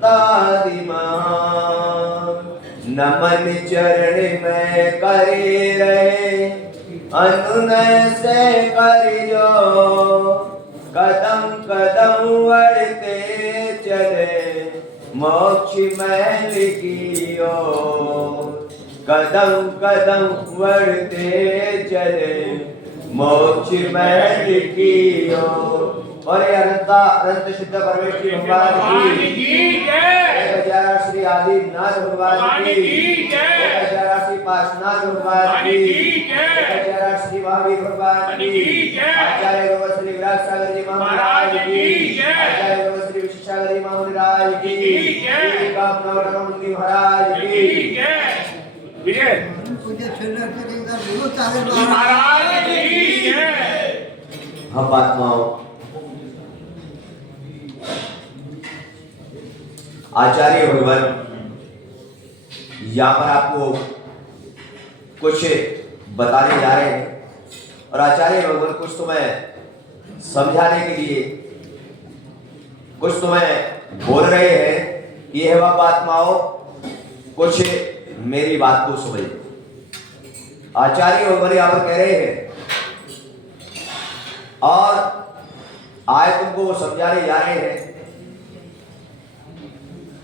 संतादि महान। नमन चरण में करे रहे अनुनय से कर जो, कदम कदम बढ़ते चले मोक्ष महल की ओर। कदम कदम बढ़ते चले मोक्ष महल की ओर। और अनंता अनंत सिद्ध परमेश्वरी भगवान की जय। श्री आदिनाथ भगवान की जय। श्री पार्श्वनाथ भगवान की जय। श्री महावीर भगवान की। आचार्य बाबा श्री विराट सागर जी महाराज की। आचार्य बाबा श्री विशेषागर जी महाराज की। मुनि महाराज की जय। हम आत्माओं आचार्य भगवान यहाँ पर आपको कुछ बताने जा रहे हैं और आचार्य भगवान कुछ तुम्हें समझाने के लिए कुछ तुम्हें बोल रहे हैं कि यह वह आत्माओं कुछ मेरी बात को समझ। आचार्य भगवान यहाँ पर कह रहे हैं और आए तुमको वो समझाने जा रहे हैं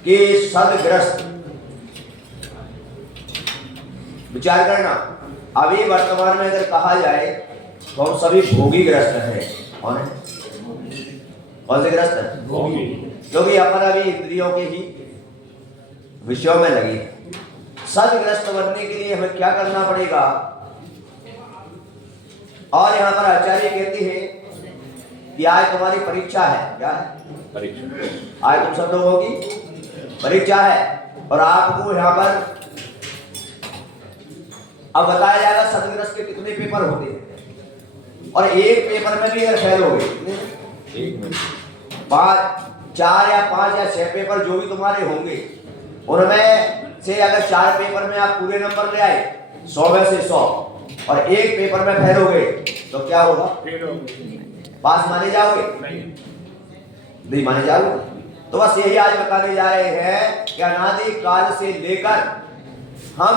कि सदग्रस्त विचार करना। अभी वर्तमान में अगर कहा जाए तो हम सभी भोगी ग्रस्त हैं। कौन है? कौन से ग्रस्त है? भोगी। क्योंकि अपन अभी इंद्रियों के ही विषयों में लगे। सदग्रस्त बनने के लिए हमें क्या करना पड़ेगा? और यहाँ पर आचार्य कहते हैं कि आज तुम्हारी परीक्षा है। क्या है? परीक्षा। आज तुम सब लोगों की परीक्षा है और आपको यहाँ पर अब बताया जाएगा सदग्रस्त के कितने पेपर होते हैं और एक पेपर में भी अगर फेल हो गए, 4 या 5 या 6 पेपर जो भी तुम्हारे होंगे उनमें से अगर 4 पेपर में आप पूरे नंबर ले आए 100 में से 100 और एक पेपर में फेल हो गए तो क्या होगा? पास माने जाओगे? नहीं माने जाओगे। तो बस यही आज बताने जा रहे हैं कि अनादि काल से लेकर हम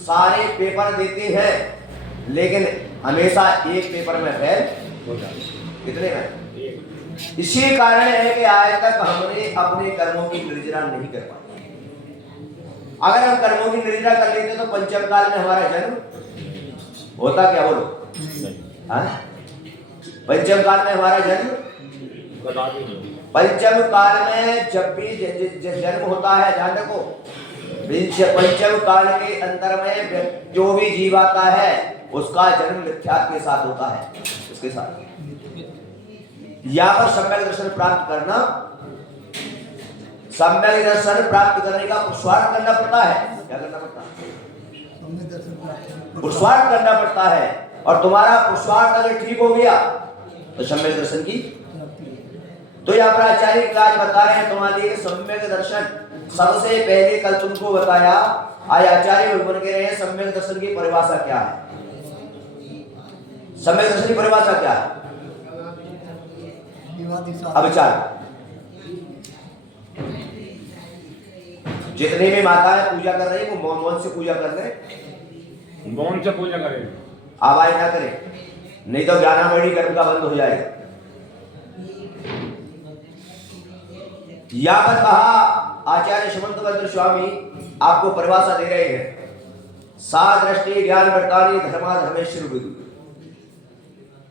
सारे पेपर देते हैं लेकिन हमेशा एक पेपर में फेल हो जाते। कितने में? इसी कारण है कि आज तक हमने अपने कर्मों की निर्जरा नहीं कर पाए। अगर हम कर्मों की निर्जरा कर लेते तो पंचम काल में हमारा जन्म होता क्या? बोलो। पंचम काल में हमारा जन्म, पंचम काल में जब भी जन्म होता है, ध्यान रखो, पंचम काल के अंदर में जो भी जीव आता है उसका जन्म मिथ्यात्व के साथ होता है। उसके साथ यहाँ पर सम्यक दर्शन प्राप्त करना, सम्यक दर्शन प्राप्त करने का पुरुषार्थ करना पड़ता है। क्या करना पड़ता है? पुरुषार्थ करना पड़ता है। और तुम्हारा पुरुषार्थ अगर ठीक हो गया तो सम्यक दर्शन की। तो यहाँ पर आचार्य आज बता रहे हैं तुम्हारे लिए सम्यक दर्शन। सबसे पहले कल तुमको बताया, आज आचार्य भगवान कह रहे हैं सम्यक दर्शन की परिभाषा क्या है। सम्यक दर्शन की परिभाषा क्या है? अब विचार, जितने भी माताएं पूजा कर रही है वो मौन से पूजा कर रहे, मौन से पूजा करें, आवाज ना करें, नहीं तो ज्ञानामणि कर्म का बंद हो जाएगा। यहाँ पर कहा आचार्य समंतभद्र स्वामी आपको परिभाषा दे रहे हैं। सा दृष्टि ज्ञान वर्तानी धर्मा धर्मेश्वर विदु।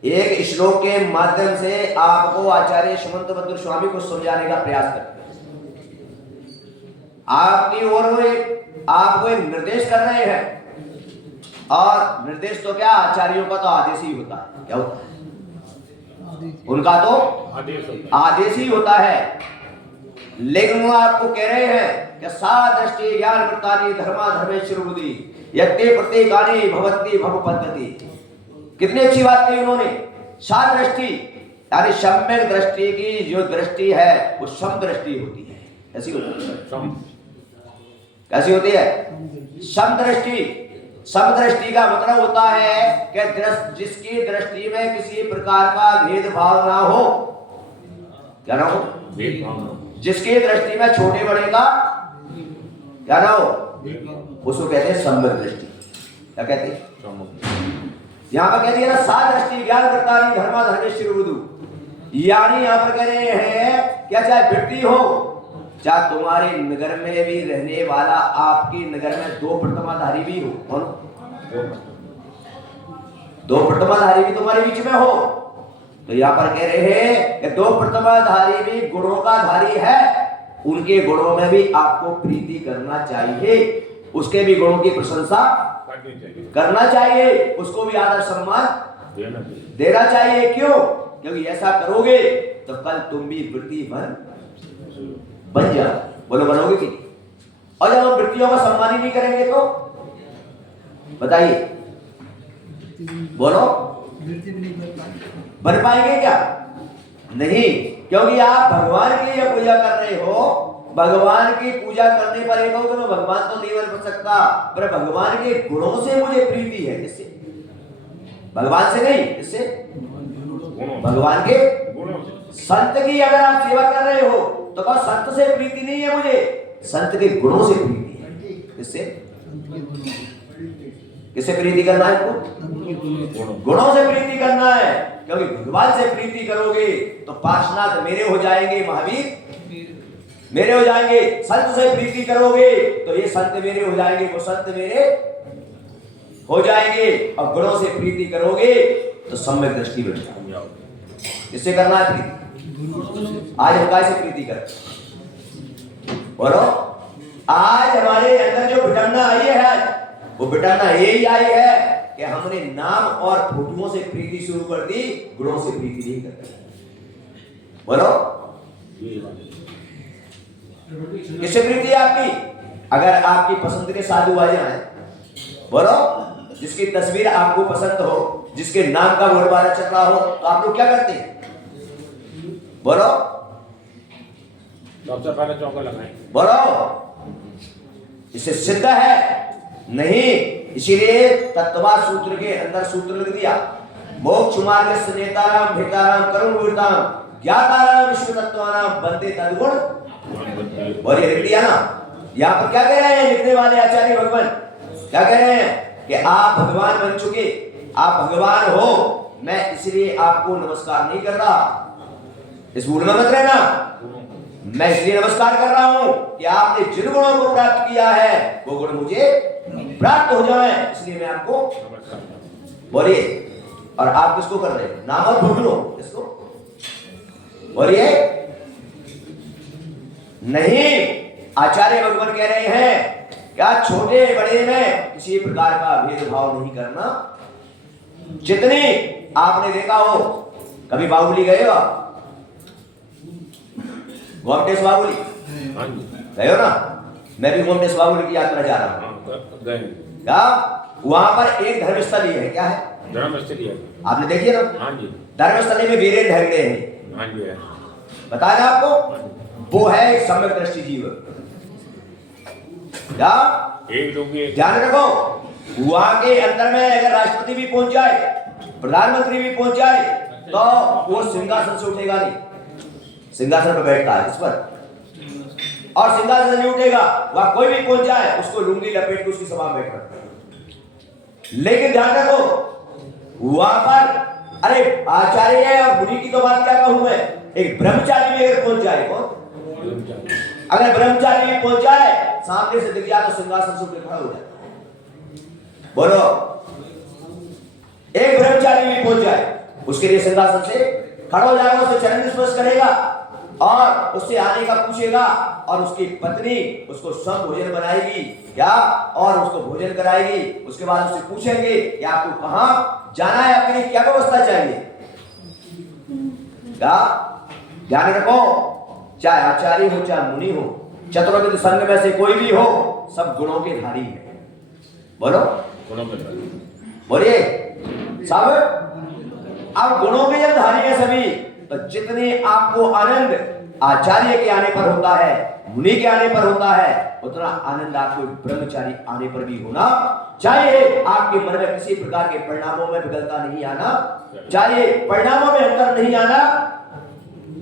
एक श्लोक के माध्यम से आपको आचार्य समंतभद्र स्वामी को समझाने का प्रयास करते हैं। आपकी ओर में आपको एक निर्देश कर रहे हैं और निर्देश तो क्या, आचार्यों का तो आदेश ही होता है। क्या होता है? उनका तो आदेश ही होता है। लेकिन वो आपको कह रहे हैं कि सा दृष्टि ज्ञान वृत्तानि धर्मा धर्मेश्वर बुद्धि यत्ते प्रत्येकानि भवन्ति भव पद्धति। कितनी अच्छी बात कही उन्होंने। सा दृष्टि यानी सम्यक दृष्टि की जो दृष्टि है वो सम दृष्टि होती है। कैसी होती है? कैसी होती है? सम दृष्टि। सम दृष्टि का मतलब होता है कि जिसकी दृष्टि में किसी प्रकार का भेदभाव ना हो। क्या ना हो? जिसकी दृष्टि में छोटे बड़े का क्या ना हो, उसको कहते हैं सम्यक दृष्टि। क्या कहते हैं? यहां पर कह दिया ना, सा दृष्टि ज्ञान कर्तानि धर्मा धर्मेश्वर बुधु। यानी यहां पर कह रहे हैं क्या, चाहे वृत्ति हो, चाहे तुम्हारे नगर में भी रहने वाला आपके नगर में दो प्रतिमाधारी भी हो, दो प्रतिमाधारी भी तुम्हारे बीच में हो, तो यहां पर कह रहे हैं कि दो प्रतिमाधारी भी गुणों का धारी है, उनके गुणों में भी आपको प्रीति करना चाहिए, उसके भी गुणों की प्रशंसा करना चाहिए, उसको भी आदर सम्मान देना चाहिए। क्यों? क्योंकि ऐसा करोगे तो कल तुम भी वृत्तिमान बन जाओ। बोलो बनोगे कि? और जब हम वृत्तियों का सम्मान ही नहीं करेंगे तो बताइए, बोलो बन पाएंगे क्या? नहीं, क्योंकि आप भगवान की लिए पूजा कर रहे हो। भगवान की पूजा करने पर एक हो कि मैं भगवान तो नहीं बन सकता, पर भगवान के गुणों से मुझे प्रीति है। किससे? भगवान से नहीं, किससे? भगवान के संत की अगर आप सेवा कर रहे हो तो कहो संत से प्रीति नहीं है मुझे, संत के गुणों से प्रीति है। किससे? किससे प्रीति करना है आपको? गुणों से प्रीति करना है, क्योंकि भगवान से प्रीति करोगे तो पार्श्वनाथ मेरे हो जाएंगे, महावीर मेरे हो जाएंगे। संत से प्रीति करोगे तो ये संत मेरे हो जाएंगे, वो संत मेरे हो जाएंगे। और गुणों से प्रीति करोगे तो सम्यक दृष्टि बन जाओगे। इससे करना है प्रीति। आज हम कैसे प्रीति करें? बोलो, आज हमारे अंदर जो विटंबना आई है, वो विटंबना यही आई है कि हमने नाम और फोटोओं से प्रीति शुरू कर दी, गुणों से प्रीति नहीं करते। बोलो, किससे प्रीति है आपकी? अगर आपकी पसंद के साधु आ जाए, बोलो, जिसकी तस्वीर आपको पसंद हो, जिसके नाम का बोलबाला चल रहा हो, तो आप लोग क्या करते हैं? बोलो, सबसे पहले चौका लगाएं। बोलो, इससे सिद्ध है नहीं। इसीलिए तत्ववाद सूत्र के अंदर सूत्र लिख दिया, मोक्ष मार्ग सनेताराम भेताराम करुण वीरताराम ज्ञाताराम विश्व तत्वानाम बंदे तद्गुण। और ये लिख दिया ना। यहाँ पर क्या कह रहे हैं लिखने वाले आचार्य भगवान? क्या कह रहे हैं कि आप भगवान बन चुके, आप भगवान हो, मैं इसलिए आपको नमस्कार नहीं कर रहा। इस भूल में मत रहना। मैं इसलिए नमस्कार कर रहा हूं कि आपने जिन गुणों को प्राप्त किया है वो गुण मुझे प्राप्त हो जाए, इसलिए मैं आपको बोलिए। और आप किसको कर रहे हैं? नाम और फोटो किसको बोलिए? नहीं, आचार्य भगवान कह रहे हैं क्या छोटे बड़े में किसी प्रकार का भेदभाव नहीं करना। जितनी आपने देखा हो, कभी बाहुबली गए हो? गोमटेश बाहुबली गए हो ना? मैं भी गोमटेश बाहुबली की यात्रा जा रहा हूँ। क्या वहां पर एक धर्मस्थली है? क्या है? धर्मस्थली है। आपने देखी ना? हाँ जी। धर्मस्थली में वीरेंद्र हेगड़े हैं। हाँ जी है। बताया ना आपको? वो है एक सम्यक दृष्टि जीव। क्या एक लोग ध्यान रखो, वहां के अंदर में अगर राष्ट्रपति भी पहुंच जाए, प्रधानमंत्री भी पहुंच जाए, तो वो सिंहासन से उठेगा नहीं। सिंहासन पर बैठता है, इस पर, और सिंहासन से नहीं उठेगा। वहां कोई भी पहुंच जाए उसको लुंगी लपेट के उसकी सभा में बैठा। लेकिन ध्यान रखो, वहां पर अरे आचार्य और मुनि की तो बात क्या कहूं मैं, एक ब्रह्मचारी भी अगर पहुंच जाए, कौन? अगर ब्रह्मचारी भी पहुंच जाए, सामने से दिख जाए तो सिंहासन से उठकर खड़ा हो जाए। बोलो, एक ब्रह्मचारी भी पहुंच जाए, उसके लिए सिंहासन से खड़ा हो जाएगा, उसे चरण स्पर्श करेगा और उससे आने का पूछेगा, और उसकी पत्नी उसको सब भोजन बनाएगी क्या, और उसको भोजन कराएगी। उसके बाद उससे पूछेंगे कि आपको कहां जाना है, आपके लिए क्या व्यवस्था चाहिए। क्या ध्यान रखो, चाहे आचार्य हो चाहे मुनि हो, चतुर्विद संघ में से कोई भी हो, सब गुणों के धारी है। बोलो, गुणों के धारी। बोलिए साहब, अब गुणों के जब धारी है सभी, तो जितने आपको आनंद आचार्य के आने पर होता है, मुनि के आने पर होता है, उतना आनंद आपको ब्रह्मचारी आने पर भी होना चाहिए। आपके मन में किसी प्रकार के परिणामों में विकलता नहीं आना चाहिए, परिणामों में अंतर नहीं आना।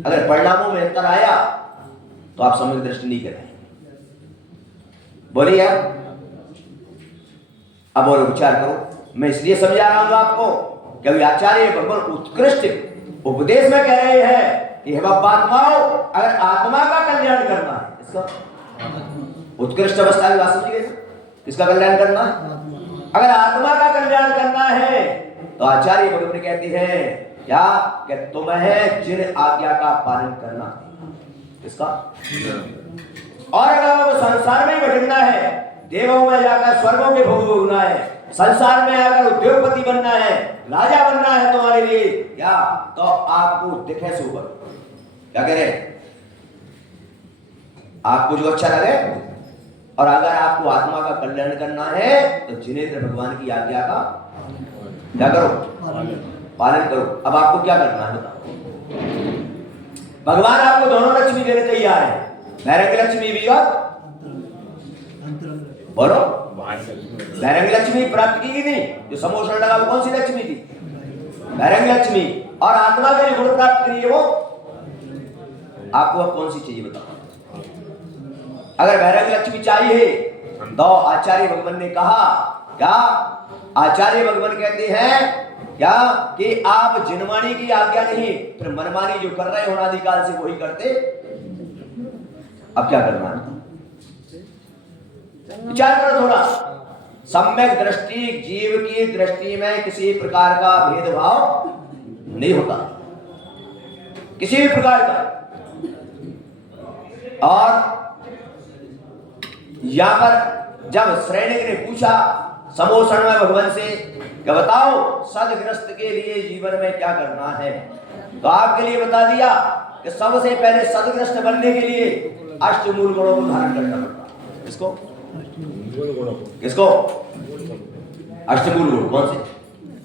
अगर परिणामों में अंतर आया तो आप सम्यक दृष्टि नहीं करें। बोलिए अब और विचार करो। मैं इसलिए समझा रहा हूं आपको कि अभी आचार्य भगवान उत्कृष्ट उपदेश में कह रहे हैं कि हे बात्माओं, अगर आत्मा का कल्याण करना है, इसका उत्कृष्ट अवस्था की बात समझिए, किसका कल्याण करना है? अगर आत्मा का कल्याण करना है तो आचार्य भगवान कहते हैं क्या कि तुम्हें जिन आज्ञा का पालन करना है, किसका? और अगर संसार में भटकना है, देवों में जाकर स्वर्गों के भोग भोगना है, संसार में आकर उद्योगपति बनना है, राजा बनना है तुम्हारे लिए क्या, तो आपको दिखे सुपर क्या कह रहे हैं, आपको जो अच्छा लगे। और अगर आपको आत्मा का कल्याण करना है तो जिनेंद्र भगवान की आज्ञा का क्या करो, पालन करो। अब आपको क्या करना है बताओ। भगवान आपको दोनों लक्ष्मी देने तैयार है, बैरंग लक्ष्मी भी और बोलो बैरंग लक्ष्मी प्राप्त की नहीं, जो समोषण लगा वो कौन सी लक्ष्मी थी? बैरंग लक्ष्मी। और आत्मा के जो गुण प्राप्त करिए वो आपको अब कौन सी चाहिए बताओ। अगर बैरंग लक्ष्मी चाहिए तो आचार्य भगवान ने कहा क्या, आचार्य भगवान कहते हैं क्या कि आप जिनवाणी की आज्ञा नहीं फिर मनमानी जो कर रहे हो अनादिकाल से वही करते। अब क्या करना है विचार करो थोड़ा। सम्यक दृष्टि जीव की दृष्टि में किसी प्रकार का भेदभाव नहीं होता, किसी भी प्रकार का। और यहां पर जब श्रेणिक ने पूछा समोषण में भगवान से कि बताओ सदग्रस्त के लिए जीवन में क्या करना है, तो आपके लिए बता दिया कि सबसे पहले सदग्रस्त बनने के लिए अष्टमूल गुणों को धारण करना पड़ता है। किसको किसको अष्टमूल गुण कौन से?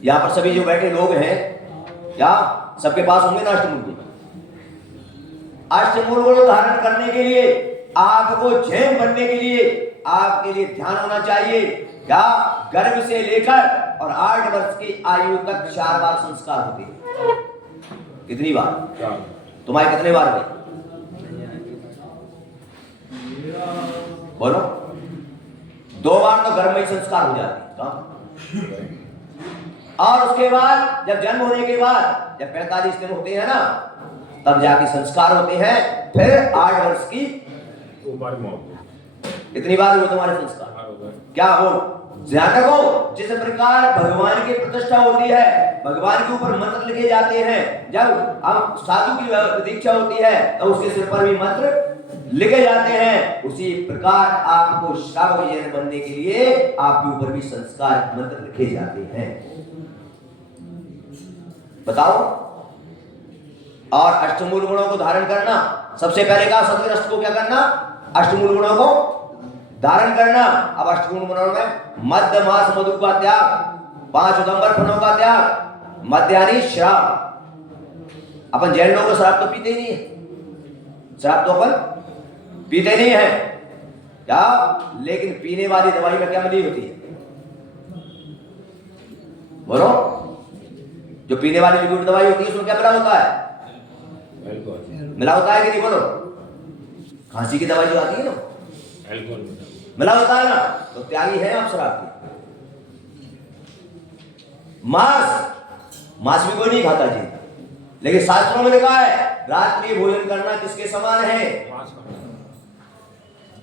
यहाँ पर सभी जो बैठे लोग हैं क्या सबके पास होंगे ना अष्टमूल गुण? अष्टमूल गुण धारण करने के लिए आपको जैन बनने के लिए आपके लिए ध्यान होना चाहिए क्या, गर्भ से लेकर और 8 वर्ष की आयु तक 4 बार संस्कार होते हैं। कितनी बार? तुम्हारे कितने बार हुए बोलो? 2 बार तो गर्भ में ही संस्कार हो जाते हैं। और उसके बाद जब जन्म होने के बाद जब 45 दिन होते हैं ना तब जाके संस्कार होते हैं। फिर 8 वर्ष की कितनी बार हुए तुम्हारे संस्कार? क्या हो ध्यान रखो, जिस प्रकार भगवान की प्रतिष्ठा होती है, भगवान के ऊपर मंत्र लिखे जाते हैं, जब हम साधु की दीक्षा होती है तो उसके सिर पर भी मंत्र लिखे जाते हैं, उसी प्रकार आपको श्रावक जैन बनने के लिए आपके ऊपर भी संस्कार मंत्र लिखे जाते हैं। बताओ। और अष्टमूल गुणों को धारण करना, सबसे पहले कहा सदग्रस्त को क्या करना? अष्टमूल गुणों को धारण करना। अब अष्टमूल गुणों में मध्य मास मधु का त्याग, 5 उदंबर फलों का त्याग, मध्यानि शराब। अपन जैन लोग शराब तो पीते ही नहीं है, शराब तो अपन पीते नहीं है क्या, लेकिन पीने वाली दवाई में क्या मिली होती है बोलो? जो पीने वाली लिक्विड दवाई होती है उसमें क्या मिला होता है? मिला होता है कि नहीं बोलो? खांसी की दवाई जो आती है ना मिला होता है ना, तो त्यागी है आप शराब की। मांस भी कोई नहीं खाता जी, लेकिन शास्त्रों में लिखा है रात्रि भोजन करना किसके समान है?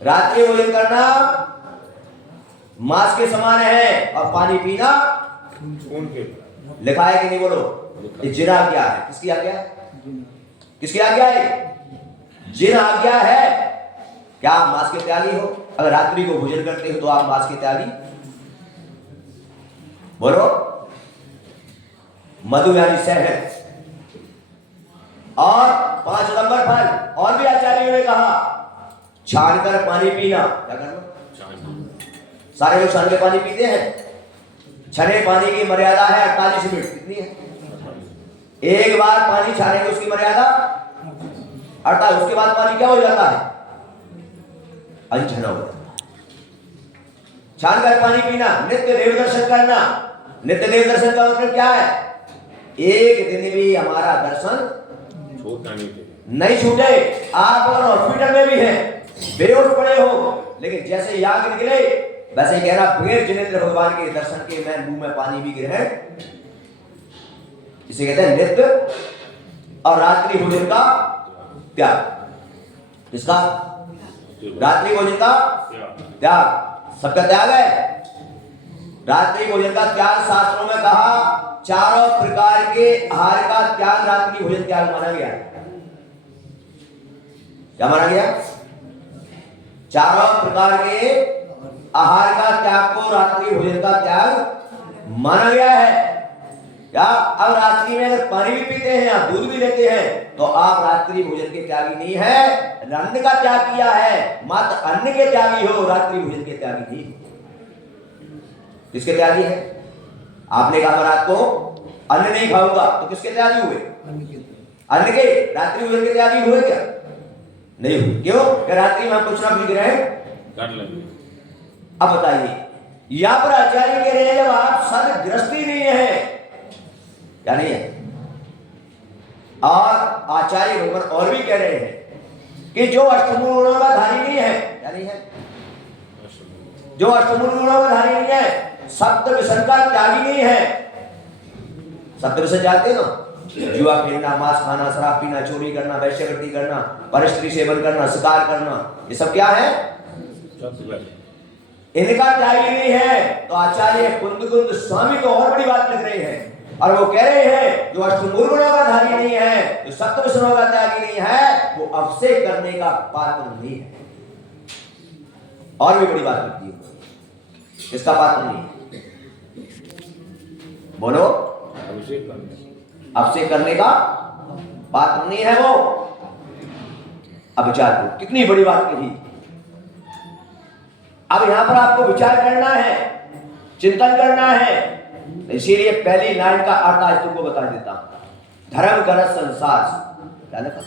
रात्रि भोजन करना मांस के समान है, और पानी पीना लिखा है कि नहीं बोलो? ये जिन आज्ञा है। किसकी आज्ञा है? किसकी आज्ञा है? जिन आज्ञा है। क्या आप मांस के त्यागी हो? अगर रात्रि को भोजन करते हो तो आप मांस के त्यागी बोलो? मधु यानी शहद और 5 उदंबर फल। और भी आचार्यों ने कहा छान कर पानी पीना। क्या करना? सारे लोग छान के पानी पीते हैं। छने पानी की मर्यादा है 48 मिनट। कितनी है? एक बार पानी छानेंगे उसकी मर्यादा 48। उसके बाद पानी क्या हो जाता है? अनछना हो जाता है। छान कर पानी पीना। नित्य देव दर्शन करना। नित्य देव दर्शन का मतलब क्या है? एक दिन भी हमारा दर्शन नहीं छूटे। आप अगर हॉस्पिटल में भी हैं, बेहोश पड़े हो, लेकिन जैसे याग निकले वैसे ही कहना बगैर जिनेंद्र भगवान के दर्शन के मैं मुंह में पानी भी गिरे हैं। इसे कहते हैं नित्य और रात्रि भोजन का त्याग। किसका? रात्रि भोजन का त्याग। सबका त्याग है। रात्रि भोजन का त्याग शास्त्रों में कहा, चारों प्रकार के आहार का त्याग रात्रि भोजन त्याग माना गया। क्या माना गया? चारों प्रकार के आहार का त्याग को रात्रि भोजन का त्याग माना गया है। क्या अब रात्रि में अगर पानी भी पीते हैं या दूध भी लेते हैं तो आप रात्रि भोजन के त्यागी नहीं है, अन्न का त्याग किया है। मात्र अन्न के त्यागी हो, रात्रि भोजन के त्यागी नहीं। किसके त्यागी है? आपने कहा रात को अन्न नहीं खाऊंगा, तो किसके त्यागी हुए? अन्न के। रात्रि भोजन के त्यागी हुए क्या? नहीं हुए। क्यों? कि रात्रि में हम कुछ ना कुछ ग्रहण। अब बताइए, यहां पर आचार्य कह रहे हैं जब आप सदगृहस्थी नहीं है, क्या नहीं है? और आचार्य भगवान और भी कह रहे हैं कि जो अष्टमूल गुणों का धारी नहीं है, क्या नहीं है? जो अष्टमूल गुणों का धारी नहीं है, सप्त व्यसन का त्यागी नहीं है। सप्त व्यसन जानते हो ना? जुआ खेलना, मांस खाना, शराब पीना, चोरी करना, वैश्यवृत्ति करना, परस्त्री सेवन करना, शिकार करना, ये सब क्या है? इनका त्यागी नहीं है। तो आचार्य कुंद स्वामी को और बड़ी बात लिख रहे हैं और वो कह रहे हैं जो अष्टमूल गुणों का धारी नहीं है, जो सप्त व्यसनों का त्यागी नहीं है, वो अभिषेक करने का पात्र नहीं है। और भी बड़ी बात लिखती है, इसका पात्र नहीं है। बोलो, अभिषेक करने का पात्र नहीं है वो। अब विचार करो, कितनी बड़ी बात कही। अब यहां पर आपको विचार करना है, चिंतन करना है। इसीलिए पहली लाइन का अर्थ आज तुमको बता देता हूं। धर्म कर संसार क्या लिखा?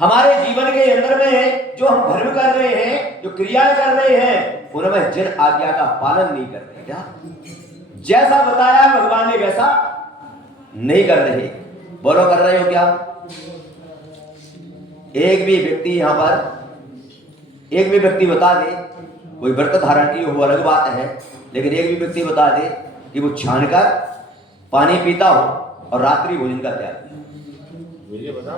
हमारे जीवन के अंदर में जो हम धर्म कर रहे हैं, जो क्रिया कर रहे हैं, उनमें जिन आज्ञा का पालन नहीं कर रहे, क्या जैसा बताया भगवान ने वैसा नहीं कर रहे। बोलो, कर रहे हो क्या? एक भी व्यक्ति यहां पर एक भी व्यक्ति बता दे, कोई व्रत धारण की हो अलग बात है, लेकिन एक भी व्यक्ति बता दे कि वो छानकर पानी पीता हो और रात्रि भोजन का त्याग। मुझे बता,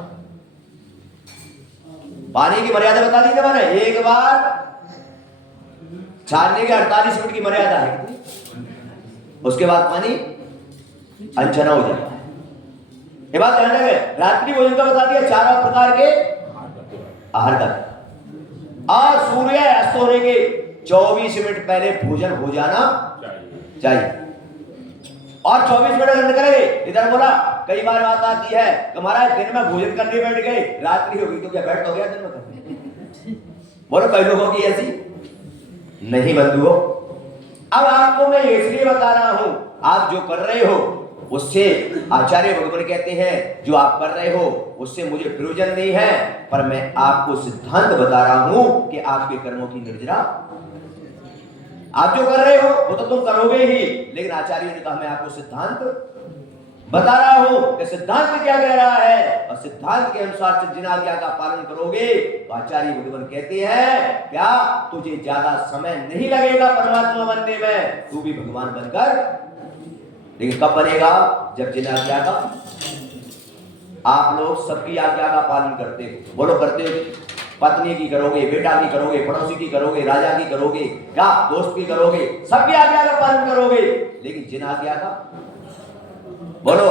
पानी की मर्यादा बता दीजिए। मैंने एक बार छानने के 48 मिनट की मर्यादा है, उसके बाद पानी अनछना हो जाता है। ये बात ध्यान रखें। रात्रि भोजन का बता दिया, चारों प्रकार के आहार का, और सूर्य अस्त होने के 24 मिनट पहले भोजन हो जाना चाहिए। और 24 मिनट अगर निकले, इधर बोला, कई बार बात आती है कि महाराज दिन में भोजन करने बैठ गए, रात्रि हो गई तो क्या बैठ हो गया दिन में करने? बोलो, कई लोगों की ऐसी नहीं बंधुओं। अब आपको मैं इसलिए बता रहा हूं, आप जो कर रहे हो उससे आचार्य भगवान कहते हैं जो आप कर रहे हो उससे मुझे प्रयोजन नहीं है, पर मैं आपको सिद्धांत बता रहा हूं कि आपके कर्मों की निर्जरा। आप जो कर रहे हो वो तो तुम करोगे ही, लेकिन आचार्य ने कहा मैं आपको सिद्धांत बता रहा हूं कि सिद्धांत क्या कह रहा है, और सिद्धांत के अनुसार जिन आज्ञा का पालन करोगे तो आचार्य भगवान कहते हैं क्या तुझे ज्यादा समय नहीं लगेगा परमात्मा बनने में, तू भी भगवान बनकर। लेकिन कब बनेगा? जब जिन आज्ञा का आप लोग सबकी आज्ञा का पालन करते हो। बोलो, करते हो? पत्नी की करोगे, बेटा की करोगे, पड़ोसी की करोगे, राजा की करोगे, क्या दोस्त की करोगे, सबकी आज्ञा का पालन करोगे। लेकिन जिन आज्ञा का, बोलो,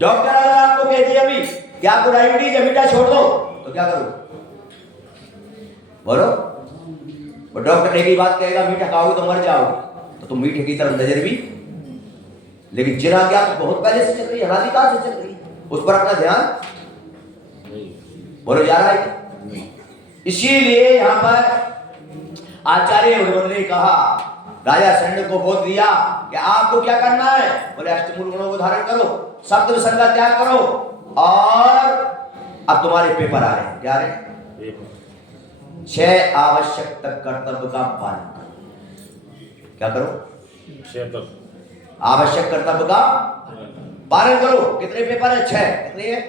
डॉक्टर अगर आपको कह दिया अभी कि आपको डायबिटीज है, मीठा छोड़ दो, तो क्या करो? बोलो, वो डॉक्टर एक ही बात कहेगा मीठा खाओगे तो मर जाओगे, तो तुम मीठे की तरफ नजर भी। लेकिन जिन आज्ञा तो बहुत पहले से चल रही है, अनादिकाल से चल रही है, उस पर अपना ध्यान बोलो जा रहा है। इसीलिए यहां पर आचार्य भगवान ने कहा, राजा शरण्य को बोल दिया कि आपको क्या करना है? बोले अष्टमूल गुणों को धारण करो, सप्त व्यसन का त्याग करो, और अब तुम्हारे पेपर आ रहे हैं। क्या आ रहे हैं? 6 आवश्यक कर्तव्य का पालन करो। क्या करो? आवश्यक कर्तव्य का पालन करो। कितने पेपर है? 6। कितने है?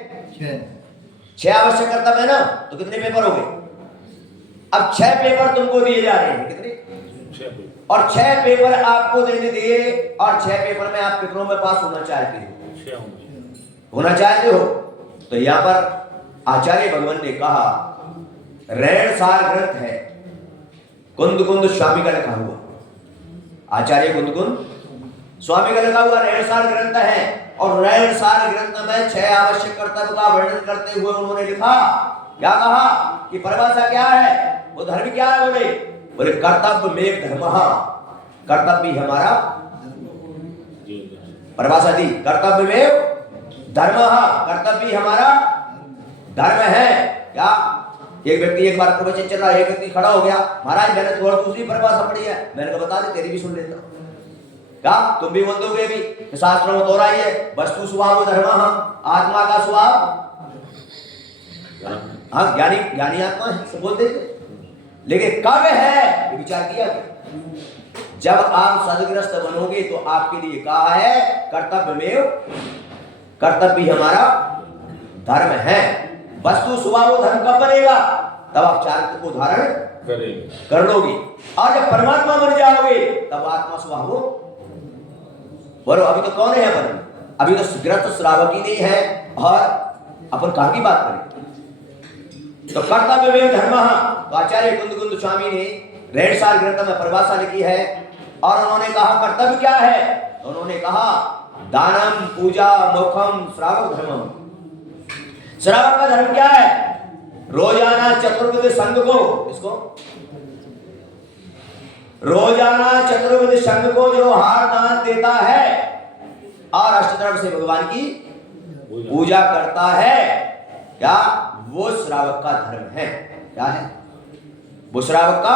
6 आवश्यक कर्तव्य है ना, तो कितने पेपर हो गए? अब 6 पेपर तुमको दिए जा रहे हैं। कितने? 6 पेपर। और 6 पेपर आपको देने दिए, और 6 पेपर में आप कितनों में पास होना चाहते हो? 6 होना चाहते हो। तो यहां पर आचार्य भगवान ने कहा, रैणसार ग्रंथ है, कुंद कुंद स्वामी का लिखा हुआ, आचार्य कुंद कुंद स्वामी का लिखा हुआ रैणसार ग्रंथ है। और रैणसार ग्रंथ में 6 आवश्यक कर्तव्य का वर्णन करते हुए उन्होंने लिखा, क्या कहा कि परिभाषा क्या है, वो धर्म क्या है? बोले कर्तव्य में धर्म, कर्तव्य हमारा, परिभाषा दी, कर्तव्य में धर्म, कर्तव्य हमारा धर्म है। क्या एक व्यक्ति एक बार प्रवचन चल रहा है, एक व्यक्ति खड़ा हो गया, महाराज मैंने थोड़ा दूसरी परिभाषा पढ़ी है, मैंने कहा बता दे, तेरी भी सुन लेता हूं। क्या तुम भी बोल दोगे? भी शास्त्रों में तो रहा है, वस्तु स्वभाव धर्म, आत्मा का स्वभाव, हाँ ज्ञानी ज्ञानी आत्मा है, सब बोल देते। लेकिन कब है ये विचार किया क्या? जब आप सदग्रस्त बनोगे तो आपके लिए कहा है कर्तव्य में, कर्तव्य हमारा धर्म है। वस्तु स्वभाव धर्म कब बनेगा? तब आप चारित्र को धारण कर लोगे। और जब परमात्मा बन जाओगे तब आत्मा स्वभाव बोलो। अभी तो कौन है अपन? अभी तो ग्रस्त श्रावक ही नहीं है, और अपन कहां की बात करें? तो कर्तव्य में धर्म, तो आचार्य कुंद कुंद स्वामी ने रैणसार ग्रंथ में परिभाषा लिखी है। और उन्होंने कहा कर्तव्य क्या है? तो उन्होंने कहा दानम पूजा मोक्षम श्रावक धर्मम। श्रावक का धर्म क्या है? रोजाना चतुर्विध संघ को, इसको रोजाना चतुर्विध संघ को जो हार दान देता है और अष्टद्रव्य से भगवान की पूजा करता है, क्या वो श्रावक का धर्म है? क्या है वो? श्रावक का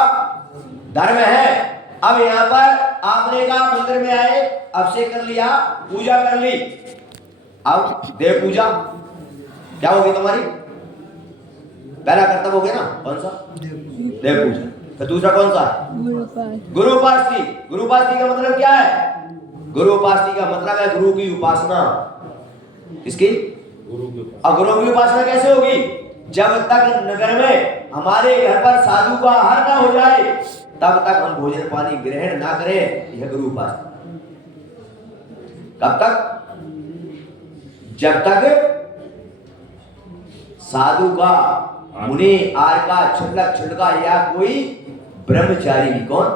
धर्म है। अब यहां पर आपने कहा मंदिर में आए, अभिषेक कर लिया, पूजा कर ली, अब देव पूजा क्या होगी तुम्हारी? पहला कर्तव्य हो गया ना, कौन सा? देव पूजा। तो दूसरा कौन सा? गुरु उपासनी। गुरु उपासनी का मतलब क्या है? गुरु उपासनी का मतलब है गुरु की उपासना। किसकी? गुरु की। और गुरु की उपासना कैसे होगी? जब तक नगर में हमारे घर पर साधु का आहार ना हो जाए तब तक हम भोजन पानी ग्रहण ना करें, यह गुरु उपासना। कब तक? जब तक साधु का, मुनि, आर का, छुटलक छुटका या कोई ब्रह्मचारी, कौन?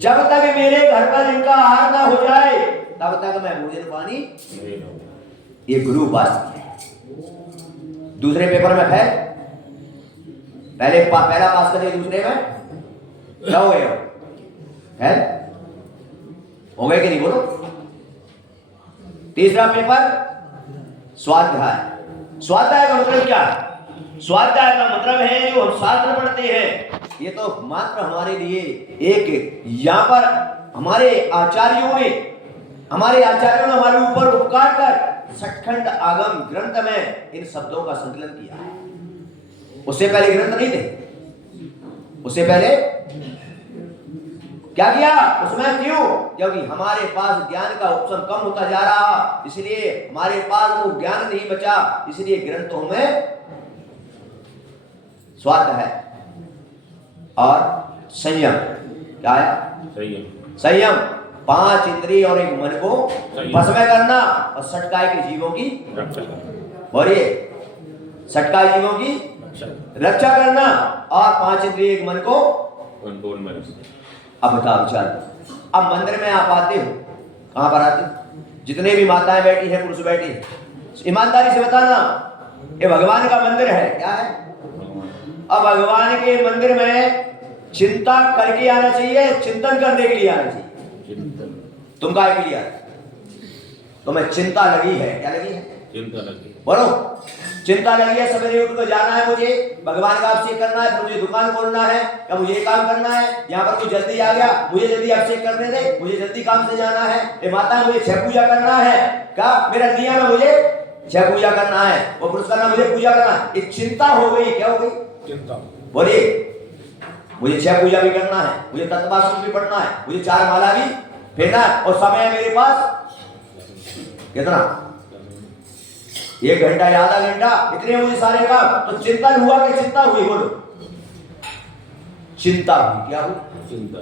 जब तक मेरे घर पर इनका आहार ना हो जाए तब तक मैं भोजन पानी, ये गुरु उपासना है। दूसरे पेपर में है, पहला पास करिए, दूसरे में क्या हो गए? है हो गए कि नहीं बोलो? तीसरा पेपर स्वाध्याय। स्वाध्याय का मतलब क्या है? स्वाध्याय का मतलब है जो हम शास्त्र पढ़ते हैं, ये तो मात्र हमारे लिए एक, यहां पर हमारे आचार्यों ने हमारे ऊपर उपकार कर सचखंड आगम ग्रंथ में इन शब्दों का संकलन किया है। उससे पहले ग्रंथ नहीं थे, उससे पहले क्या किया उसमें? क्यों? क्योंकि हमारे पास ज्ञान का उपशम कम होता जा रहा, इसलिए हमारे पास वो ज्ञान नहीं बचा, इसलिए ग्रंथों में स्वाध्याय और संयम। क्या है? संयम। 5 इंद्रिय और एक मन को वश में करना, और सटकाए के जीवों की बोलिए, सटकाए जीवों की रक्षा करना, और 5 इंद्रिय एक मन को कंट्रोल में रखना। अब बताओ विचार, अब मंदिर में आप आते हो, कहां पर आते हो? जितने भी माताएं बैठी हैं, पुरुष बैठे हैं, ईमानदारी से बताना, ये भगवान का मंदिर है। क्या है? अब भगवान के मंदिर में चिंता करके आना चाहिए, चिंतन करने के लिए आना चाहिए। तुम काहे के लिए आए? तुम्हें चिंता लगी है? क्या लगी है? चिंता लगी। बोलो, चिंता लगी है। सवेरे उठ कर जाना है, मुझे भगवान का अभिषेक करना है, फिर मुझे दुकान खोलना है, या मुझे ये काम करना है, यहाँ पर कोई जल्दी आ गया, मुझे जल्दी अभिषेक करने दे, मुझे जल्दी काम से जाना है, ये माता मुझे 6 पूजा करना है। क्या मेरा नियम है? मुझे 6 पूजा करना है, वो पुरुष करना, मुझे पूजा करना है। एक चिंता हो गई। क्या हो गई? चिंता। बोलिए, मुझे 6 पूजा भी करना है, मुझे तत्वासूत्र भी पढ़ना है, मुझे 4 माला भी फेरना है, और समय है मेरे पास कितना? 1 घंटा या आधा घंटा, इतने मुझे सारे काम। तो चिंतन हुआ कि चिंता हुई? बोलो। चिंता हुई। क्या हुई? चिंता।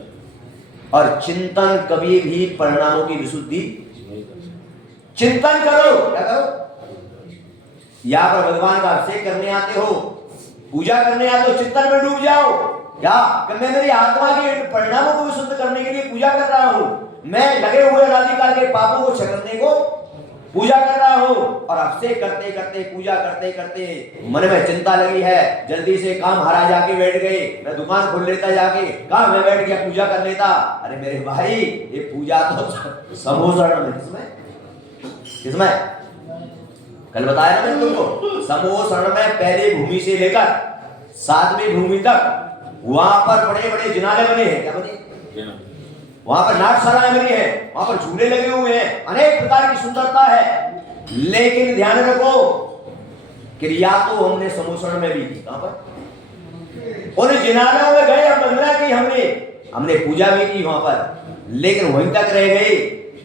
और चिंतन कभी भी परिणामों की विशुद्धि नहीं कर सकते। चिंतन करो। क्या करो? यहां पर भगवान का अभिषेक करने आते हो, पूजा करने आते हो, चिंतन में डूब जाओ। क्या कि मैं मेरी आत्मा के परिणामों को विशुद्ध करने के लिए पूजा कर रहा हूं, मैं लगे हुए राधिका के पापों को छकरने को पूजा कर रहा हूं। और अभिषेक करते करते, पूजा करते करते मन में चिंता लगी है, जल्दी से काम हरा जाके बैठ गए, मैं दुकान खोल लेता जाके, कहा मैं बैठ गया पूजा कर लेता। अरे मेरे भाई, ये पूजा तो समोसरण में। किसमें? कल बताया ना मैंने तुमको, समोसरण में पहली भूमि से लेकर 7वीं भूमि तक वहां पर बड़े बड़े जिनाले बने हैं। क्या बने? वहां पर नाटशालाएं बनी है, वहां पर झूले लगे हुए हैं, अनेक प्रकार की सुंदरता है। लेकिन ध्यान रखो, क्रिया तो हमने समोसरण में भी की। कहां पर? उन जिनालों में गए, हम बंदना की, हमने पूजा भी की वहां पर, लेकिन वहीं तक रह गए।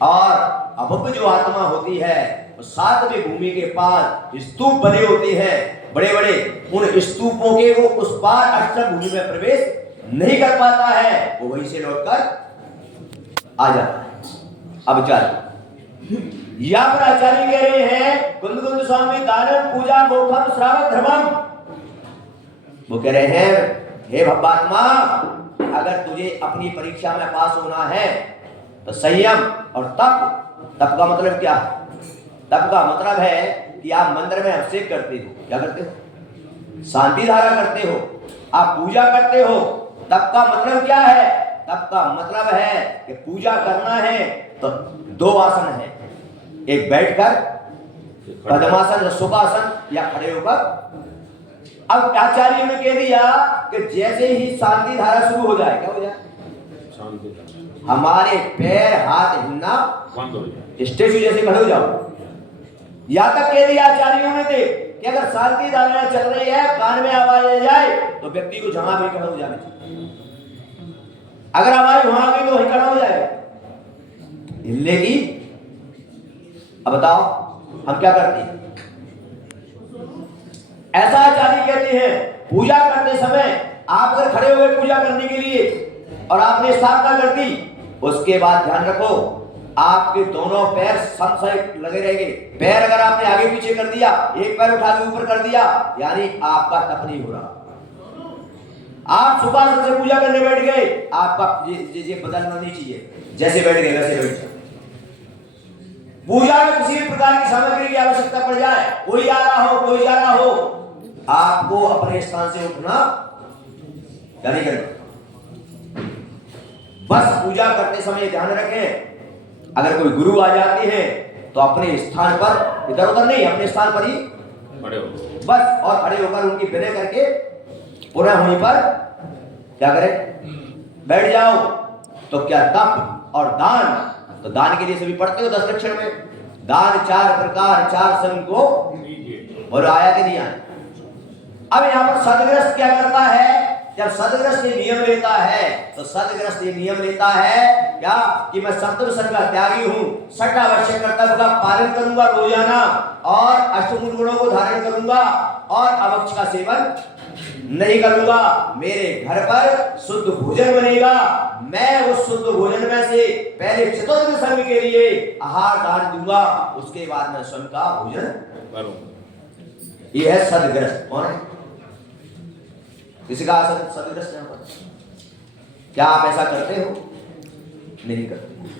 और अब जो आत्मा होती है, 7वीं भूमि के पास स्तूप बने होते हैं बड़े बड़े, उन स्तूपों के वो उस पार अष्टम भूमि में प्रवेश नहीं कर पाता है, वो वहीं से लौटकर आ जाता है। अब चल, यहां पर आचार्य कह रहे हैं, कुंद स्वामी दानव पूजा मोक्षम श्रावक धर्मम। वो कह रहे हैं, हे भवात्मा, अगर तुझे अपनी परीक्षा में पास होना है तो संयम और तप। तप का मतलब क्या है? तप का मतलब है कि आप मंदिर में अभिषेक करते हो। क्या करते हो? शांति धारा करते हो, आप पूजा करते हो। तप का मतलब क्या है? तप का मतलब है कि पूजा करना है तो 2 आसन है, एक बैठकर पद्मासन, सुखासन, या खड़े होकर। अब आचार्य ने कह दिया कि जैसे ही शांति धारा शुरू हो जाए, क्या हो जाए? शांति, हमारे पैर हाथ हिलना बंद हो जाए, स्टेचू जैसे खड़े हो जाओ। या तक कह दिया आचार्यों ने थे कि अगर शांति धारणा चल रही है, कान में आवाज आ जाए तो व्यक्ति को जहां भी खड़ा हो जाना चाहिए। अगर आवाज वहां गई तो वहीं खड़ा हो जाएगा, हिलने की। अब बताओ हम क्या करते हैं? ऐसा आचार्य कहते हैं, पूजा करते समय आप अगर खड़े हुए पूजा करने के लिए और आपने स्थापना कर दी, उसके बाद ध्यान रखो आपके दोनों पैर समसहित लगे रहेंगे। पैर अगर आपने आगे पीछे कर दिया, एक पैर उठा के ऊपर कर दिया, यानी आपका तप नहीं हो रहा। आप सुखासन से पूजा करने बैठ गए, आपका ये बदलना नहीं चाहिए, जैसे बैठ गए वैसे बैठ जाओ। पूजा में किसी भी प्रकार की सामग्री की आवश्यकता पड़ जाए, कोई आ रहा हो, कोई जा रहा हो, आपको अपने स्थान से उठना क्या नहीं करना। बस पूजा करते समय ध्यान रखें, अगर कोई गुरु आ जाते हैं तो अपने स्थान पर, इधर उधर नहीं, अपने स्थान पर ही खड़े हो बस, और खड़े होकर उनकी विनय करके पुनः वहीं पर क्या करें? बैठ जाओ। तो क्या तप और दान? तो दान के लिए सभी पढ़ते हो 10 लक्षण में, दान 4 प्रकार 4 संग को, और आया कि नहीं आया? अब यहां पर सदग्रस्त क्या करता है? जब सदग्रस्त ये नियम लेता है तो सदग्रस्त ये नियम लेता है क्या कि मैं सप्तम संग का त्यागी हूं, 6 आवश्यक कर्तव्य का पालन करूंगा रोजाना, और अष्टमूल गुणों को धारण करूंगा, और अभक्ष का सेवन नहीं करूंगा। मेरे घर पर शुद्ध भोजन बनेगा, मैं उस शुद्ध भोजन में से पहले चतुर्थ संग के लिए आहार दान दूंगा, उसके बाद मैं स्वयं का भोजन करूंगा। यह है सदग्रस्त। कौन है? किसी का सदग्रस्त यहां पर? क्या आप ऐसा करते हो? नहीं करते।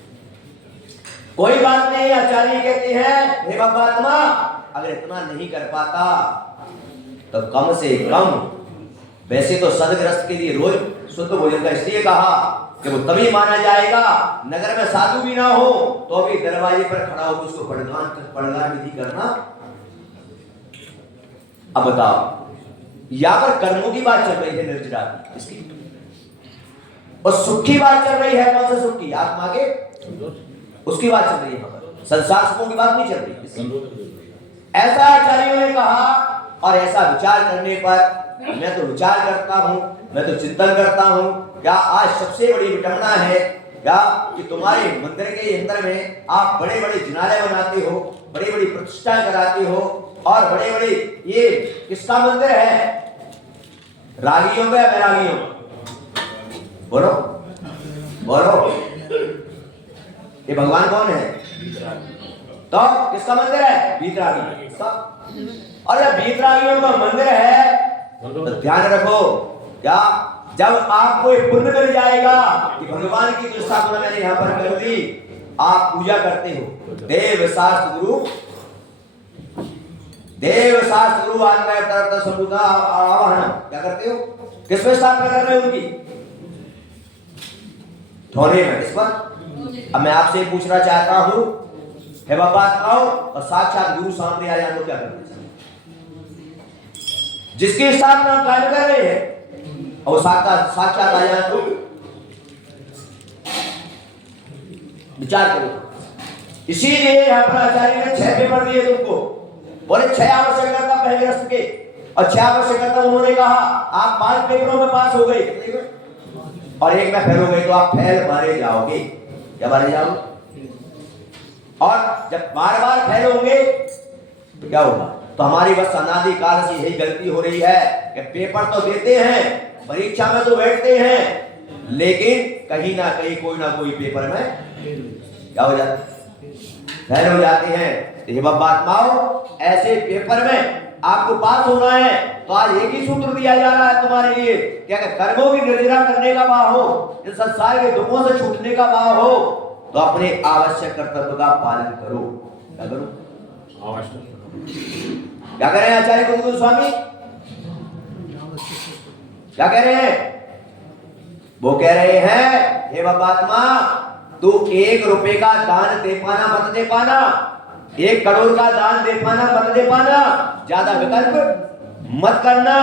कोई बात नहीं, आचार्य कहते हैं, हे भगवात्मा, अगर इतना नहीं कर पाता तो कम से कम, वैसे तो सदग्रस्त के लिए रोज शुद्ध भोजन का इसलिए कहा कि वो तभी माना जाएगा, नगर में साधु भी ना हो तो भी दरवाजे पर खड़ा होकर उसको पड़गान विधि करना। अब बताओ, यहां पर कर्मों की बात चल रही है, निर्जरा की, इसकी, और सुख की बात चल रही है। कौन सा सुख की? आत्मा के, उसकी बात चल रही है, संसार सुखों की बात नहीं चल रही। ऐसा आचार्यों ने कहा, और ऐसा विचार करने पर, मैं तो विचार करता हूं, मैं तो चिंतन करता हूं, क्या आज सबसे बड़ी विडंबना है क्या कि तुम्हारे मंदिर के अंदर में आप बड़े बड़े जिनालय बनाते हो, बड़ी बड़ी प्रतिष्ठाएं कराते हो, और बड़े बड़े, ये किसका मंदिर है? रागियों का या बैरागियों का? बोलो बोलो, ये भगवान कौन है? तो किसका मंदिर है? वीतरागी का। और जब वीतरागियों का मंदिर है तो ध्यान रखो, क्या जब आपको एक पुण्य मिल जाएगा कि भगवान की जो स्थापना मैंने यहाँ पर कर दी, आप पूजा करते हो, देव शास्त्र गुरु तरफ संबुधा आवाहन, क्या करते हो? किस पे स्थापना कर रहे हो उनकी? धोने में। किस पर? अब मैं आपसे पूछना चाहता हूं, हे बाबा आओ और साक्षात गुरु सामने आ जाए तो क्या करते? जिसकी स्थापना कायम कर रहे हैं और साक्षात आ जाए तो विचार करो। इसीलिए यहाँ पर आचार्य ने 6 पेपर दिए तुमको, बोले 6 आवश्यकता पहले ग्रस्त के, और 6 आवश्यकता उन्होंने कहा आप 5 पेपरों में पास हो गए और एक में फेल हो गए तो आप फेल मारे जाओगे। क्या मारे जाओगे? और जब बार बार फेल होंगे तो क्या होगा? तो हमारी बस अनादि काल से यही गलती हो रही है कि पेपर तो देते हैं, परीक्षा में तो बैठते हैं, लेकिन कहीं ना कहीं कोई ना कोई पेपर में क्या हो जाता है? फेल हो जाते हैं। ये बात्माओं, ऐसे पेपर में आपको पास होना है तो आज एक ही सूत्र दिया जा रहा है तुम्हारे लिए, क्या कर्मों की निर्जरा करने का भाव हो, इन संसार के दुखों से छूटने का भाव हो, तो अपने आवश्यक कर्तव्य का पालन करो। क्या करो? आवश्यक। क्या कह रहे हैं आचार्य गुरु स्वामी? क्या कह रहे हैं? वो कह रहे हैं, हे बाबात्मा, तू 1 रुपए का दान दे पाना मत दे पाना, 1 करोड़ का दान दे पाना मत दे पाना, ज्यादा विकल्प मत करना,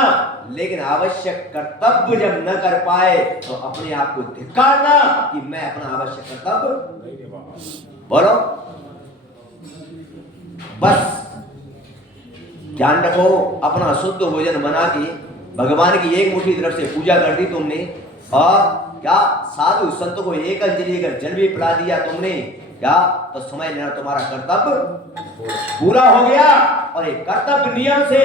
लेकिन आवश्यक कर्तव्य जब न कर पाए तो अपने आप को धिक्कारना कि मैं अपना आवश्यक कर्तव्य। बोलो, बस ध्यान रखो, अपना शुद्ध भोजन बना के भगवान की एक मुट्ठी तरफ से पूजा कर दी तुमने, और क्या साधु संत को 1 अंजलि अगर जल भी पिला दिया तुमने, क्या तो समझ लेना तुम्हारा कर्तव्य पूरा हो गया। और एक कर्तव्य नियम से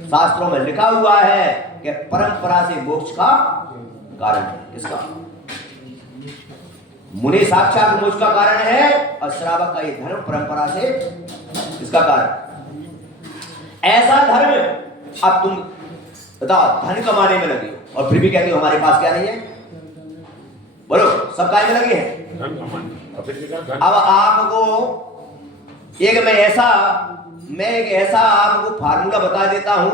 शास्त्रों में लिखा हुआ है कि परंपरा से मोक्ष का कारण है। किसका? मुनि साक्षात मोक्ष का कारण है, और श्रावक का ये धर्म परंपरा से इसका कारण। ऐसा धर्म अब तुम बताओ, धन कमाने में लगे हो और फिर भी कहते हो हमारे पास क्या नहीं है? बोलो, सब काय में लगे हैं धन कमाने। अब आपको मैं एक ऐसा आपको फार्मूला बता देता हूं,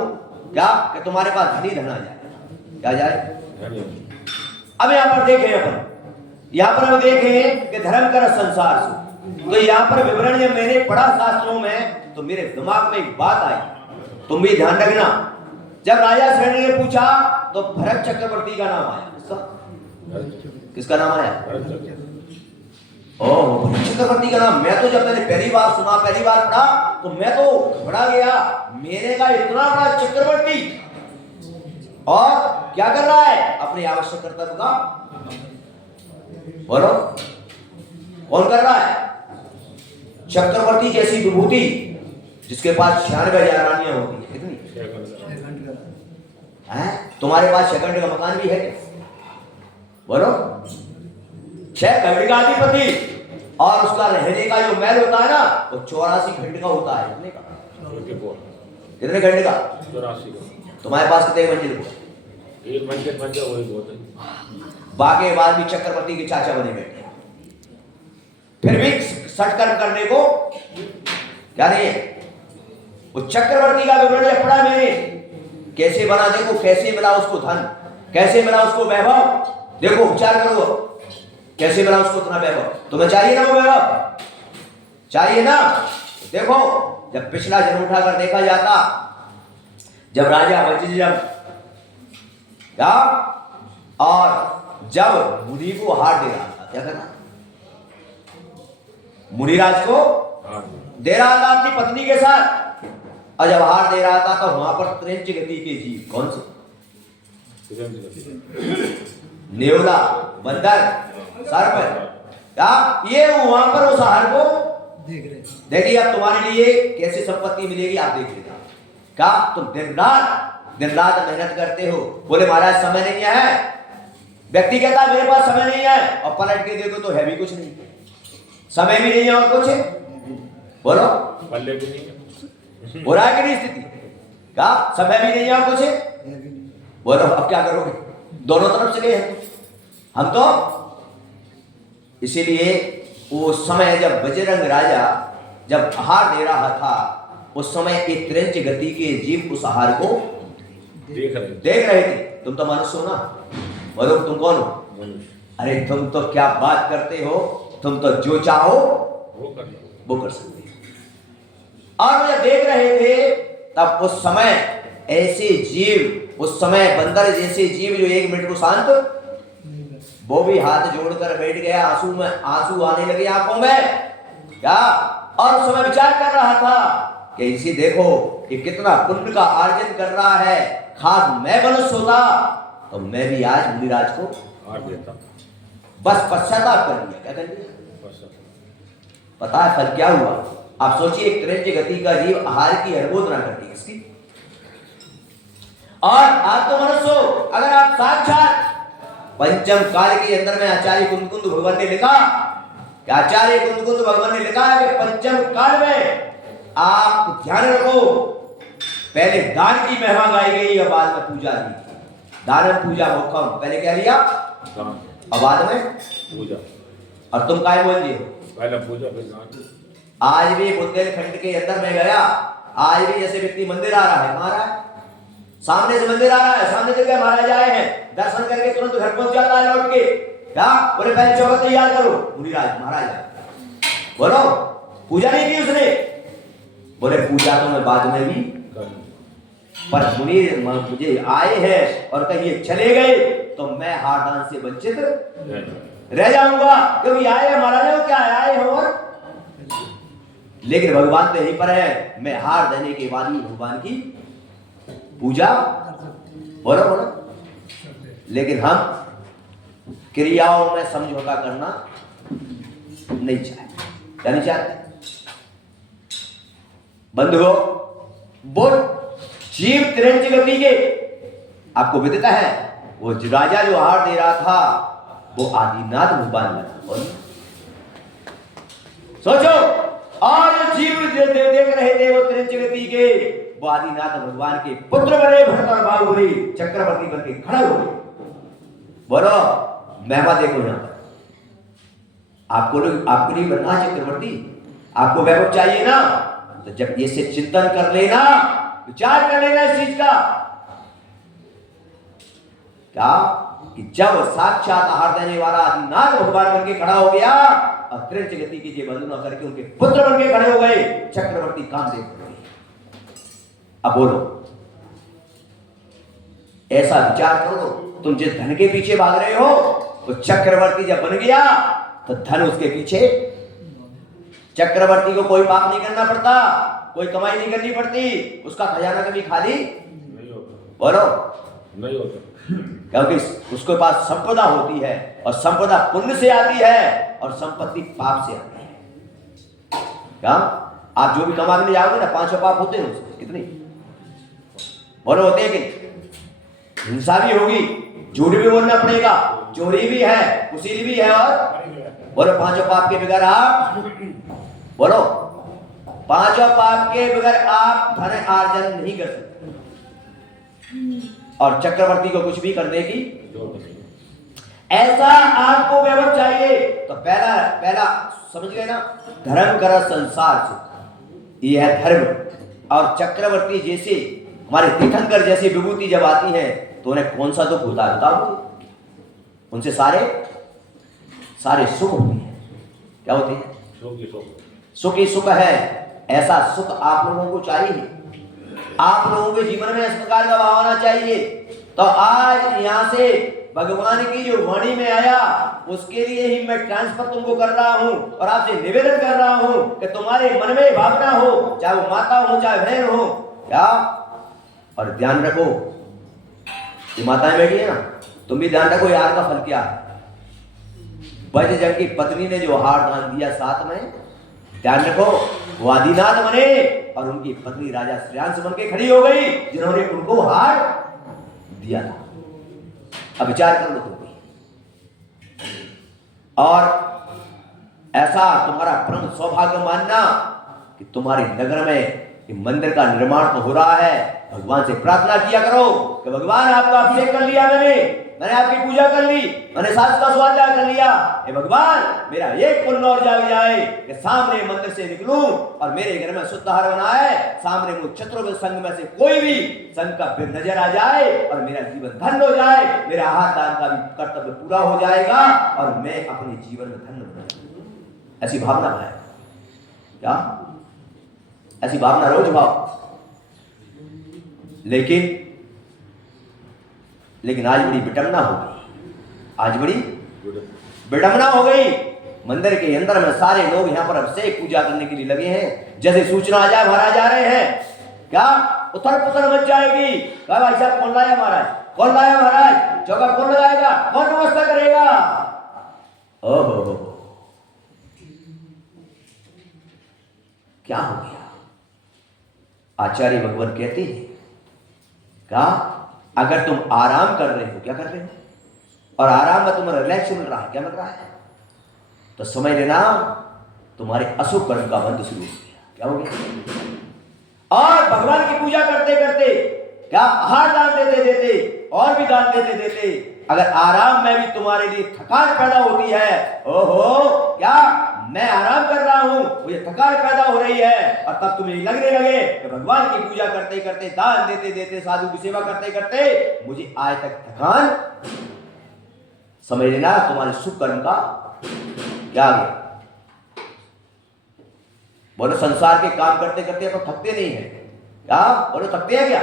क्या कि तुम्हारे पास धन ही धन आ जाए। क्या जाए? अब यहाँ पर हम देखें कि धर्म कर संसार से, तो यहाँ पर विवरण जब मैंने पढ़ा शास्त्रों में तो मेरे दिमाग में एक बात आई, तुम भी ध्यान रखना। जब राजा श्रेणी ने पूछा तो भरत चक्रवर्ती का नाम आया। किसका नाम आया? ओह, भरत चक्रवर्ती का नाम। मैं तो जब मैंने पहली बार पढ़ा तो मैं तो घबरा गया। मेरे का इतना बड़ा चक्रवर्ती और क्या कर रहा है? अपने आवश्यक कर्तव्य का। बोलो, कौन कर रहा है? चक्रवर्ती जैसी विभूति जिसके पास 96,000 रानियां होती है, कितनी है? तुम्हारे पास 6 खंड का मकान भी है क्या? बोलो, 6 खंड का अधिपति, और उसका रहने का जो महल होता है ना, वो 84 खंड का होता है। कितने खंड का? 84 का। तुम्हारे पास कितने मंजिल को? 1 मंजिल बन जाए वही बहुत है। बाकी बाद भी चक्रवर्ती के चाचा बने बैठे, फिर भी सटकर्म करने को क्या नहीं है। वो चक्रवर्ती का विवरण पढ़ा मैंने, कैसे बना, देखो कैसे मिला उसको धन, कैसे मिला उसको वैभव। देखो उपचार करो, कैसे मिला उसको इतना वैभव। तुम्हें चाहिए ना वो वैभव? चाहिए ना? देखो, जब पिछला जन्म उठाकर देखा जाता, जब राजा वज्रजम क्या, और जब मुनि को हार दे रहा था, क्या करना? मुनिराज को दे रहा था अपनी पत्नी के साथ, और जब हार दे रहा था तो वहां पर त्रिंच गति के जीव, कौन से? नेवला, बंदर, सर पर। क्या ये वहां पर उस आहार को देख रहे हैं। देखिए, अब तुम्हारे लिए कैसी संपत्ति मिलेगी आप देख लेना। क्या तुम दिन रात मेहनत करते हो, बोले महाराज समय नहीं है, व्यक्ति कहता है मेरे पास समय नहीं है, और पलट के देखो तो है भी कुछ नहीं, समय भी नहीं है और कुछ है। बोलो पल्ले भी नहीं है। हो रहा है कि नहीं स्थिति? क्या समय भी नहीं है और कुछ है? है भी नहीं। बोलो अब क्या करोगे? दोनों तरफ से गए हम तो। इसीलिए वो समय जब बजरंग राजा जब आहार दे रहा था, उस समय एक त्रिंच गति के जीव उस आहार को देख रहे देख रहे थे। तुम तो मनुष्य हो ना, बोलो तुम कौन हो? मनुष्य अरे तुम तो क्या बात करते हो, तुम तो जो चाहो वो कर लो। वो कर सकते हो। और वो जब देख रहे थे तब उस समय ऐसे जीव, उस समय बंदर जैसे जीव जो 1 मिनट को शांत, वो भी हाथ जोड़कर बैठ गया, आंसू आने लगे आंखों में। क्या? और उस समय विचार कर रहा था कि इसी देखो कि कितना पुण्य का अर्जन कर रहा है, खास मैं मनुष्य होता तो मैं भी आज मुनिराज को हार देता। बस पश्चाताप कर लिया। क्या कर लिया? पता है फल क्या हुआ? आप सोचिए, एक त्रिंच गति का जीव आहार की हरबोधना करती है किसकी? और आप तो मनुष्य हो, अगर आप साक्षात पंचम काल के अंदर में आचार्य कुंद भगवान ने लिखा कि आचार्य कुंद भगवान ने लिखा है कि पंचम काल में आप ध्यान रखो, पहले दान की महिमा गाई गई और बाद में पूजा की। दानम पूजा मोक्षम, पहले क्या लिया और बाद में पूजा। और तुम काय बोल रही हो? पहले पूजा फिर दान। आज भी बुंदेलखंड के अंदर में गया, आज भी जैसे व्यक्ति मंदिर आ रहा है, महाराज सामने से मंदिर आ रहा है, सामने से महाराज आए हैं, दर्शन करके तुरंत घर पहुंच जाता है लौट के। क्या बोले? पहले चौका तैयार करो, मुनिराज महाराज बोलो पूजा नहीं की उसने। बोले पूजा तो मैं बाद में भी, पर मुनि मुझे आए हैं और कहीं ये चले गए तो मैं हारदान से वंचित रह जाऊंगा, क्योंकि आए हैं महाराज, क्या आए हो और लेकिन भगवान तो यहीं पर है, मैं हार देने के बाद ही भगवान की पूजा बोलो बोलो। लेकिन हम क्रियाओं में समझौता करना नहीं चाहते। क्या नहीं चाहते? बंधुओं, वो जीव त्रिंच गति के, आपको विदित है वो राजा जो आहार दे रहा था वो आदिनाथ भगवान था। सोचो, और जो जीव देख रहे थे वो त्रिंच गति के, वो आदिनाथ भगवान के पुत्र बने, भरत और बाहुबली चक्रवर्ती बन के खड़े हो गए। बोलो महिमा देखो यहां पर। आपको नहीं बनना चक्रवर्ती, आपको वैभव चाहिए ना, तो जब ये से चिंतन कर लेना, विचार कर लेना इस चीज का। क्या कि जब साक्षात आहार देने वाला आदिनाथ भगवान बन के खड़ा हो गया और त्रिंच गति की जय वंदना करके उनके पुत्र बन के खड़े हो गए, चक्रवर्ती कामदेव बन गए। अब बोलो, ऐसा विचार करो, तुम जिस धन के पीछे भाग रहे हो वो चक्रवर्ती जब बन गया तो धन उसके पीछे। चक्रवर्ती को कोई पाप नहीं करना पड़ता, कोई कमाई नहीं करनी पड़ती, उसका खजाना कभी खाली नहीं होता। बोलो नहीं होता, क्योंकि उसके पास संपदा होती है और संपदा पुण्य से आती है और संपत्ति पाप से आती है। क्या आप जो भी कमाने जाओगे ना, 5 पाप होते हैं उसमें, कितने बोलो होते हैं कि हिंसा भी होगी, झूठ भी बोलना पड़ेगा, चोरी भी है, कुसील भी है, और बोलो 5 पाप के बगैर आप, बोलो 5 पाप के बगैर आप धन अर्जन नहीं कर सकते। और चक्रवर्ती को कुछ भी करने की ऐसा आपको वैभव चाहिए तो पहला समझ गए ना, धर्म कर संसार सुख, यह है धर्म। और चक्रवर्ती जैसे हमारे तीर्थंकर जैसी विभूति जब आती है तो उन्हें कौन सा दुख होता है बताओ? उनसे सारे सुख होते हैं। क्या होते हैं? सुख ही सुख है। ऐसा सुख आप लोगों को चाहिए, आप लोगों के जीवन में इस प्रकार का भाव आना चाहिए। तो आज यहाँ से भगवान की जो वाणी में आया उसके लिए ही मैं ट्रांसफर तुमको कर रहा हूँ और आपसे निवेदन कर रहा हूँ कि तुम्हारे मन में भावना हो, चाहे वो माता हो चाहे बहन हो, क्या, और ध्यान रखो ये माताएं बैठी है ना, तुम भी ध्यान रखो यार का फल क्या है। वज्रजंग की पत्नी ने जो हार दान दिया साथ में, ध्यान रखो, वो आदिनाथ बने और उनकी पत्नी राजा श्रेयांश बन के खड़ी हो गई, जिन्होंने उनको हार दिया था। अब विचार कर लो तुम भी। और ऐसा तुम्हारा परम सौभाग्य मानना कि तुम्हारे नगर में ये मंदिर का निर्माण तो हो रहा है। भगवान से प्रार्थना किया करो कि भगवान आपका अभिषेक कर लिया, मैंने आपकी पूजा कर ली, मैंने शास्त्र का स्वाध्याय कर लिया, हे भगवान मेरा एक पुण्य और जाग जाए कि सामने मंदिर से निकलूं और मेरे घर में शुद्ध आहार बना है, सामने मुझ क्षत्रियों के संग में से कोई भी संग का फिर नजर आ जाए और मेरा जीवन धन्य हो जाए, मेरा आहार दान का भी कर्तव्य पूरा हो जाएगा और मैं अपने जीवन में धन्य हो जाऊंगा। ऐसी भावना है क्या? ऐसी भावना रोज भाव। लेकिन आज बड़ी विडंबना हो गई, आज बड़ी विडंबना हो गई। मंदिर के अंदर में सारे लोग यहाँ पर अभिषेक पूजा करने के लिए लगे हैं, जैसे सूचना आ जाए महाराज आ रहे हैं, क्या उथल पुथल मच जाएगी। क्या भाई साहब कौन लाया महाराज, कौन लाया महाराज, चौका कौन लगाएगा, कौन व्यवस्था करेगा? ओहो क्या हो गया? आचार्य भगवान कहते हैं क्या, अगर तुम आराम कर रहे हो, क्या कर रहे हो, और आराम में तुम्हें रिलैक्स मिल रहा है, क्या मिल रहा है, तो समझ लेना तुम्हारे अशुभ कर्म का बंध शुरू हो गया। क्या हो गया? और भगवान की पूजा करते करते क्या आहार दान देते देते और भी दान देते देते अगर आराम में भी तुम्हारे लिए थकान पैदा होती है, ओहो क्या मैं आराम कर रहा हूं, मुझे थकान पैदा हो रही है, और तब तुम्हें लगने लगे कि भगवान की पूजा करते करते, दान देते देते, साधु की सेवा करते करते मुझे आज तक थकान, समझ लेना तुम्हारे शुभ कर्म का क्या आ गया। बोलो संसार के काम करते करते तो थकते नहीं है क्या? बोलो थकते हैं क्या?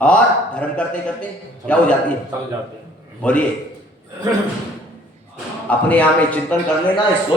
और धर्म करते करते क्या हो जाती है? थक जाते हैं। बोलिए, अपने आप में चिंतन कर लेना।